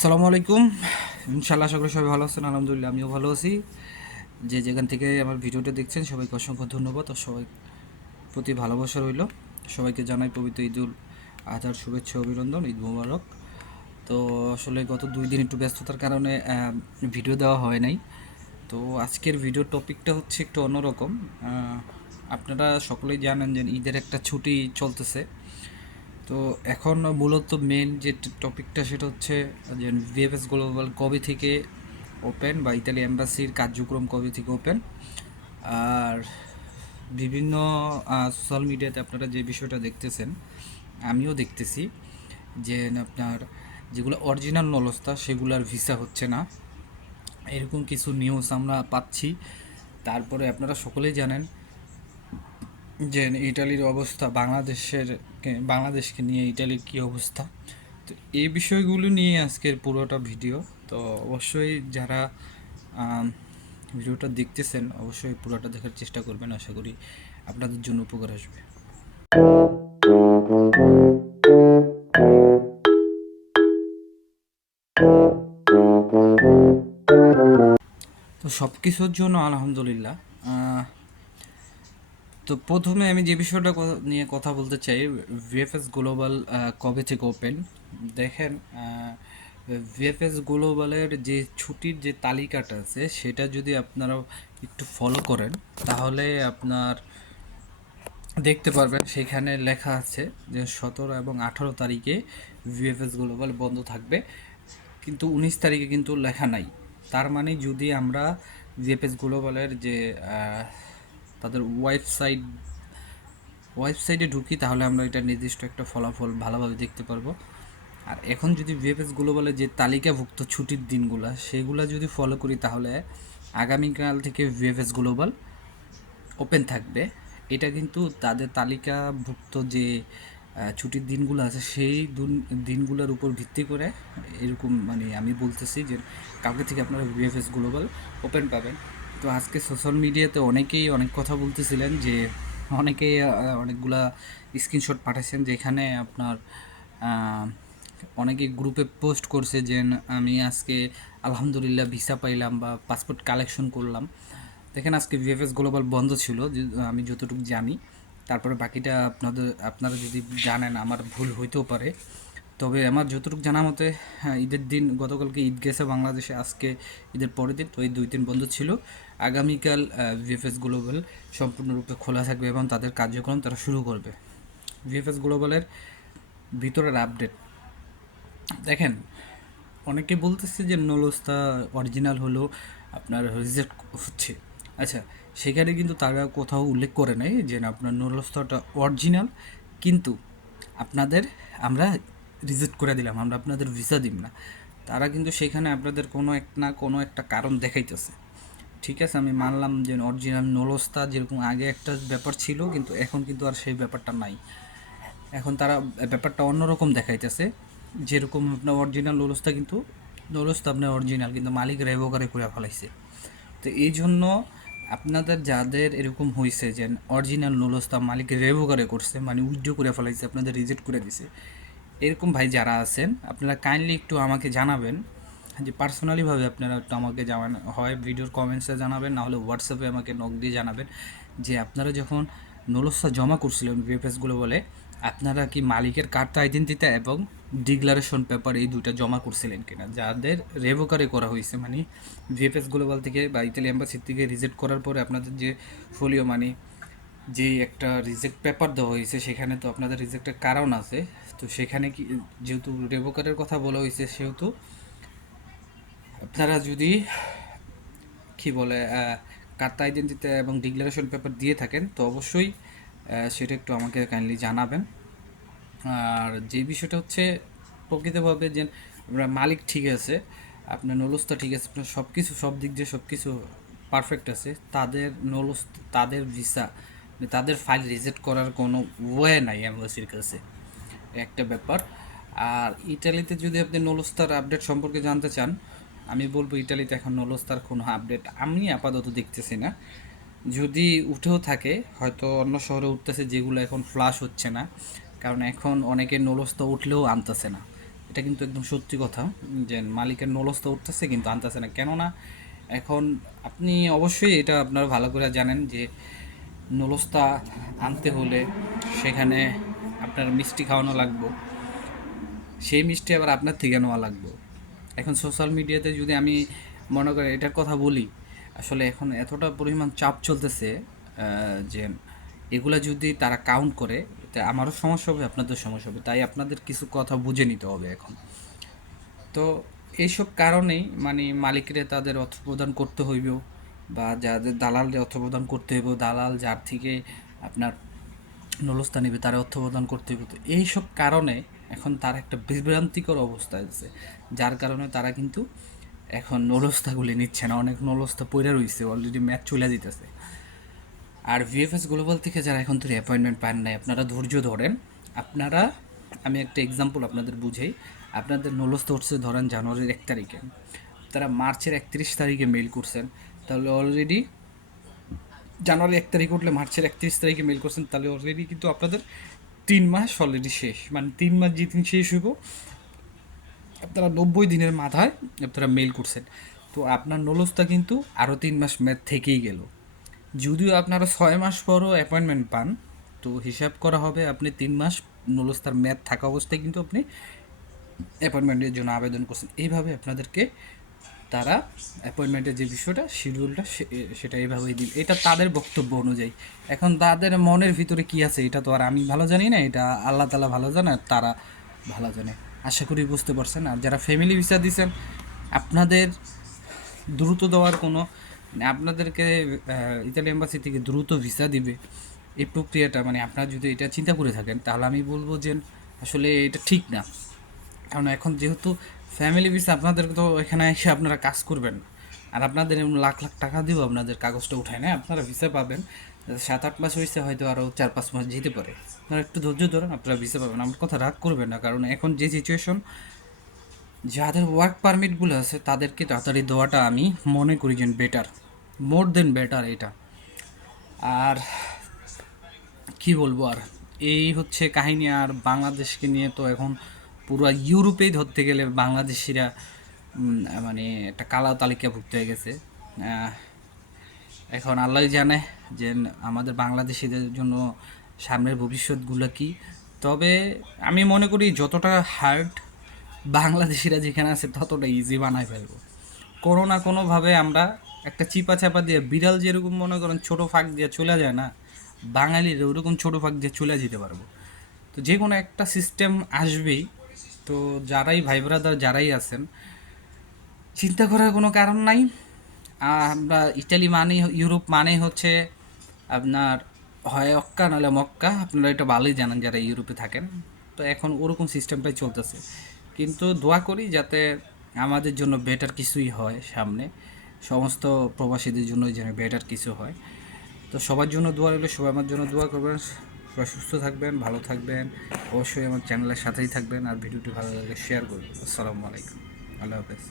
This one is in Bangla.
আসসালামু আলাইকুম। ইনশাআল্লাহ আশা করি সবাই ভালো আছেন। আলহামদুলিল্লাহ আমিও ভালো আছি। যে যেখান থেকে আমার ভিডিওটা দেখছেন সবাইকে অসংখ্য ধন্যবাদ ও সবাই প্রতি ভালোবাসা রইল। সবাইকে জানাই পবিত্র ঈদুল আজহার শুভেচ্ছা অভিনন্দন, ঈদ মোবারক। তো আসলে গত 2 দিন একটু ব্যস্ততার কারণে ভিডিও দেওয়া হয় নাই। তো আজকের ভিডিও টপিকটা হচ্ছে একটু অন্যরকম। আপনারা সকলেই জানেন যে ঈদের একটা ছুটি চলতেছে। তো এখন মূলত মেন যে টপিকটা সেটা হচ্ছে যে ভিএফএস গ্লোবাল কবে থেকে ওপেন বা ইতালি এম্বাসির কার্যক্রম কবে থেকে ওপেন। আর বিভিন্ন সোশ্যাল মিডিয়াতে আপনারা যে বিষয়টা দেখতেছেন আমিও দেখতেছি যে আপনার যেগুলো অরিজিনাল নলস্তা সেগুলোর ভিসা হচ্ছে না, এরকম কিছু নিউজ আমরা পাচ্ছি। তারপরে আপনারা সকলেই জানেন যে ইটালির অবস্থা, বাংলাদেশকে নিয়ে ইটালির কী অবস্থা। তো এই বিষয়গুলো নিয়ে আজকের পুরোটা ভিডিও। তো অবশ্যই যারা ভিডিওটা দেখতেছেন অবশ্যই পুরোটা দেখার চেষ্টা করবেন, আশা করি আপনাদের জন্য উপকার আসবে। তো সব কিছুর জন্য আলহামদুলিল্লাহ। তো প্রথমে আমি যে বিষয়টা নিয়ে কথা বলতে চাই, ভিএফএস গ্লোবাল কবে থেকে ওপেন। দেখেন, ভিএফএস গ্লোবালের যে ছুটির যে তালিকাটা আছে সেটা যদি আপনারা একটু ফলো করেন তাহলে আপনার দেখতে পারবেন সেখানে লেখা আছে যে 17 এবং 18 তারিখে ভিএফএস গ্লোবাল বন্ধ থাকবে, কিন্তু 19 তারিখে কিন্তু লেখা নাই। তার মানে যদি আমরা ভিএফএস গ্লোবালের যে তাদের ওয়েবসাইটে ঢুকি তাহলে আমরা এটা নির্দিষ্ট একটা ফলাফল ভালোভাবে দেখতে পারবো। আর এখন যদি ভিএফএস গ্লোবালের যে তালিকাভুক্ত ছুটির দিনগুলা সেগুলা যদি ফলো করি তাহলে আগামীকাল থেকে ভিএফএস গ্লোবাল ওপেন থাকবে। এটা কিন্তু তাদের তালিকাভুক্ত যে ছুটির দিনগুলো আছে সেই দিনগুলোর উপর ভিত্তি করে এরকম, মানে আমি বলতেছি যে কালকে থেকে আপনারা ভিএফএস গ্লোবাল ওপেন পাবেন। তো আজকে সোশ্যাল মিডিয়াতে অনেকেই অনেক কথা বলতেছিলেন যে অনেকেই অনেকগুলা স্ক্রিনশট পাঠাচ্ছেন যেখানে আপনার অনেকে গ্রুপে পোস্ট করছে যে আমি আজকে আলহামদুলিল্লাহ ভিসা পাইলাম বা পাসপোর্ট কালেকশন করলাম। দেখেন, আজকে ভিএফএস গ্লোবাল বন্ধ ছিল আমি যতটুকু জানি। তারপরে বাকিটা আপনারা যদি জানেন আমার ভুল হইতেও পারে। তবে আমার যতটুকু জানা মতে, হ্যাঁ, ঈদের দিন গতকালকে ঈদ গেছে বাংলাদেশে, আজকে ঈদের পরের দিন, তো এই 2 দিন বন্ধ ছিল। আগামীকাল ভিএফএস গ্লোবাল সম্পূর্ণরূপে খোলা থাকবে এবং তাদের কার্যক্রম তারা শুরু করবে। ভিএফএস গ্লোবালের ভিতরের আপডেট দেখেন, অনেকে বলতেছে যে নলস্তা অরিজিনাল হলো আপনার রিজেক্ট হচ্ছে। আচ্ছা, সেখানে কিন্তু তারা কোথাও উল্লেখ করে নাই যে না আপনার নলস্তাটা অরিজিনাল, কিন্তু আপনাদের আমরা রিজেক্ট করে দিলাম, আমরা আপনাদের ভিসা দিব না। তারা কিন্তু সেখানে আপনাদের কোনো একটা কারণ দেখাইতেছে। ঠিক আছে, আমি মানলাম যে অরিজিনাল নলস্তা যেরকম আগে একটা ব্যাপার ছিল, কিন্তু এখন কিন্তু আর সেই ব্যাপারটা নাই। এখন তারা ব্যাপারটা অন্যরকম দেখাইতেছে। যেরকম আপনার অরিজিনাল নলস্তা, কিন্তু নলস্তা আপনার অরিজিনাল কিন্তু মালিক রেভোকারে করে ফেলাইছে। তো এই জন্য আপনাদের যাদের এরকম হয়েছে যে অরিজিনাল নলস্তা মালিক রেভোকারে করছে, মানে উইথড্র করে ফেলাইছে, আপনাদের রিজেক্ট করে দিছে, এরকম ভাই যারা আছেন আপনারা কাইন্ডলি একটু আমাকে জানাবেন, যে পার্সোনালিভাবে আপনারা একটু আমাকে জানাবেন, হয় ভিডিওর কমেন্টসে জানাবেন, না হলে হোয়াটসঅ্যাপে আমাকে নক দিয়ে জানাবেন যে আপনারা যখন নলস্তা জমা করছিলেন ভিএফএসগুলো বলে, আপনারা কি মালিকের কার্ড আইডেন্টিটি এবং ডিক্লারেশন পেপার এই দুইটা জমা করছিলেন কিনা। যাদের রেভোকারে করা হয়েছে, মানে ভিএফএস গ্লোবাল থেকে বা ইতালি এম্বাসির থেকে রিজেক্ট করার পরে আপনাদের যে ফোলিও, মানে যে একটা রিজেক্ট পেপার দেওয়া হয়েছে সেখানে তো আপনাদের রিজেক্টের কারণ আছে। তো সেখানে কি, যেহেতু রেভোকারের কথা বলা হয়েছে, সেহেতু আপনারা যদি কি বলে কার্তা আইডেন্টিটি এবং ডিক্লারেশন পেপার দিয়ে থাকেন তো অবশ্যই সেটা একটু আমাকে কাইন্ডলি জানাবেন। আর যে বিষয়টা হচ্ছে প্রকৃতভাবে যে আমরা মালিক ঠিক আছে, আপনার নলস্তা ঠিক আছে, আপনার সব কিছু সব দিক দিয়ে সব কিছু পারফেক্ট আছে, তাদের ভিসা, তাদের ফাইল রিজেক্ট করার কোনো ওয়ে নাই এম্বাসির কাছে, একটা ব্যাপার। আর ইটালিতে যদি আপনি নলস্তার আপডেট সম্পর্কে জানতে চান, আমি বলবো ইটালিতে এখন নলস্তার কোনো আপডেট আমি আপাতত দেখতেছি না। যদি উঠেও থাকে হয়তো অন্য শহরে উঠতেছে, যেগুলো এখন ফ্লাশ হচ্ছে না, কারণ এখন অনেকে নলস্তা উঠলেও আনতেছে না। এটা কিন্তু একদম সত্যি কথা যে মালিকের নলস্তা উঠতেছে কিন্তু আনতেছে না। কেননা এখন আপনি অবশ্যই এটা আপনারা ভালো করে জানেন যে নলস্তা আনতে হলে সেখানে আপনার মিষ্টি খাওয়ানো লাগবে, সেই মিষ্টি আবার আপনার থেকে নেওয়া লাগবে। এখন সোশ্যাল মিডিয়াতে যদি আমি মনে করি এটার কথা বলি, আসলে এখন এতটা পরিমাণ চাপ চলতেছে যে এগুলা যদি তারা কাউন্ট করে, তা আমারও সমস্যা হবে, আপনাদের সমস্যা হবে। তাই আপনাদের কিছু কথা বুঝে নিতে হবে এখন। তো এইসব কারণেই মানে মালিকরে তাদের অর্থ প্রদান করতে হইব, বা যাদের দালালরে অর্থ প্রদান করতে হইব, দালাল যার থেকে আপনার নলস্তা নেবে তারা অর্থ প্রদান করতে হইব। তো এইসব কারণে এখন তার একটা বিভ্রান্তিকর অবস্থায় আছে, যার কারণে তারা কিন্তু এখন নলস্তাগুলি নিচ্ছে না। অনেক নলস্তা পইরা রইছে, অলরেডি ম্যাচ চলে যেতেছে। আর ভিএফএস গ্লোবাল থেকে যারা এখন তো অ্যাপয়েন্টমেন্ট পান নাই, আপনারা ধৈর্য ধরেন। আপনারা, আমি একটা এক্সাম্পল আপনাদের বুঝাই। আপনাদের নলস্তা উঠছে ধরেন জানুয়ারির 1 তারিখে, তারা মার্চের 31 তারিখে মেইল করছেন, তাহলে অলরেডি জানুয়ারি 1 তারিখে উঠলে মার্চের 31 তারিখে মেল করছেন, তাহলে অলরেডি কিন্তু আপনাদের 3 মাস অলরেডি শেষ। মানে 3 মাস যেদিন শেষ হইব, আপনারা 90 দিনের মাথায় আপনারা মেল করছেন, তো আপনার নলস্তা কিন্তু আরও 3 মাস ম্যাথ থেকেই গেল। যদিও আপনারা 6 মাস পরও অ্যাপয়েন্টমেন্ট পান, তো হিসাব করা হবে আপনি 3 মাস নলস্তার ম্যাথ থাকা অবস্থায় কিন্তু আপনি অ্যাপয়েন্টমেন্টের জন্য আবেদন করছেন। এইভাবে আপনাদেরকে তারা অ্যাপয়েন্টমেন্টের যে বিষয়টা শিডিউলটা সেটা এইভাবেই দিবে, এটা তাদের বক্তব্য অনুযায়ী। এখন তাদের মনের ভিতরে কি আছে এটা তো আর আমি ভালো জানি না, এটা আল্লাহ তালা ভালো জানে, আর তারা ভালো জানে। আশা করি বুঝতে পারছেন। আর যারা ফ্যামিলি ভিসা দিয়েছেন, আপনাদের দ্রুত দেওয়ার কোনো মানে আপনাদেরকে ইতালি এম্বাসি থেকে দ্রুত ভিসা দিবে, এই প্রক্রিয়াটা মানে আপনারা যদি এটা চিন্তা করে থাকেন, তাহলে আমি বলবো যে আসলে এটা ঠিক না। কারণ এখন যেহেতু ফ্যামিলি ভিসা, আপনাদের তো এখানে এসে আপনারা কাজ করবেন না, আর আপনাদের এমন লাখ লাখ টাকা দিব আপনাদের কাগজটা উঠায় না, আপনারা ভিসা পাবেন। 7-8 মাস হয়েছে, হয়তো আরও 4-5 মাস যেতে পারে। আপনারা একটু ধৈর্য ধরেন, আপনারা ভিসা পাবেন। আমার কথা রাগ করবেন না, কারণ এখন যে সিচুয়েশন, যাদের ওয়ার্ক পারমিটগুলো আছে তাদেরকে তাড়াতাড়ি দেওয়াটা আমি মনে করি যে বেটার, মোর দেন বেটার এটা। আর কি বলবো, আর এই হচ্ছে কাহিনী। আর বাংলাদেশকে নিয়ে তো এখন পুরো ইউরোপেই ধরতে গেলে বাংলাদেশিরা মানে একটা কালো তালিকাভুক্ত হয়ে গেছে। এখন আল্লাহ জানে যে আমাদের বাংলাদেশিদের জন্য সামনের ভবিষ্যৎগুলো কি। তবে আমি মনে করি যতটা হার্ড বাংলাদেশিরা যেখানে আছে ততটা ইজি বানায় ফেলবো। কোনো না কোনোভাবে আমরা একটা চিপা চাপা দিয়ে, বিড়াল যেরকম মনে করেন ছোটো ফাঁক দিয়ে চলে যায় না, বাঙালির ওরকম ছোটো ফাঁক দিয়ে চলে যেতে পারবো। তো যে কোনো একটা সিস্টেম আসবেই। তো যারাই ভাই ব্রাদার যারাই আছেন, চিন্তা করার কোনো কারণ নাই। আমরা ইটালি মানেই, ইউরোপ মানেই হচ্ছে আপনার হয় অক্কা নাহলে মক্কা, আপনারা এটা ভালোই জানেন যারা ইউরোপে থাকেন। তো এখন ওরকম সিস্টেমটাই চলতেছে, কিন্তু দোয়া করি যাতে আমাদের জন্য বেটার কিছুই হয় সামনে, সমস্ত প্রবাসীদের জন্য যেন বেটার কিছু হয়। তো সবার জন্য দোয়া রইলো, সবাই আমার জন্য দোয়া করবেন। সবাই সুস্থ থাকবেন, ভালো থাকবেন। অবশ্যই আমার চ্যানেলের সাথেই থাকবেন, আর ভিডিওটি ভালো লাগলে শেয়ার করবেন। আসসালামু আলাইকুম, আল্লাহ হাফেজ।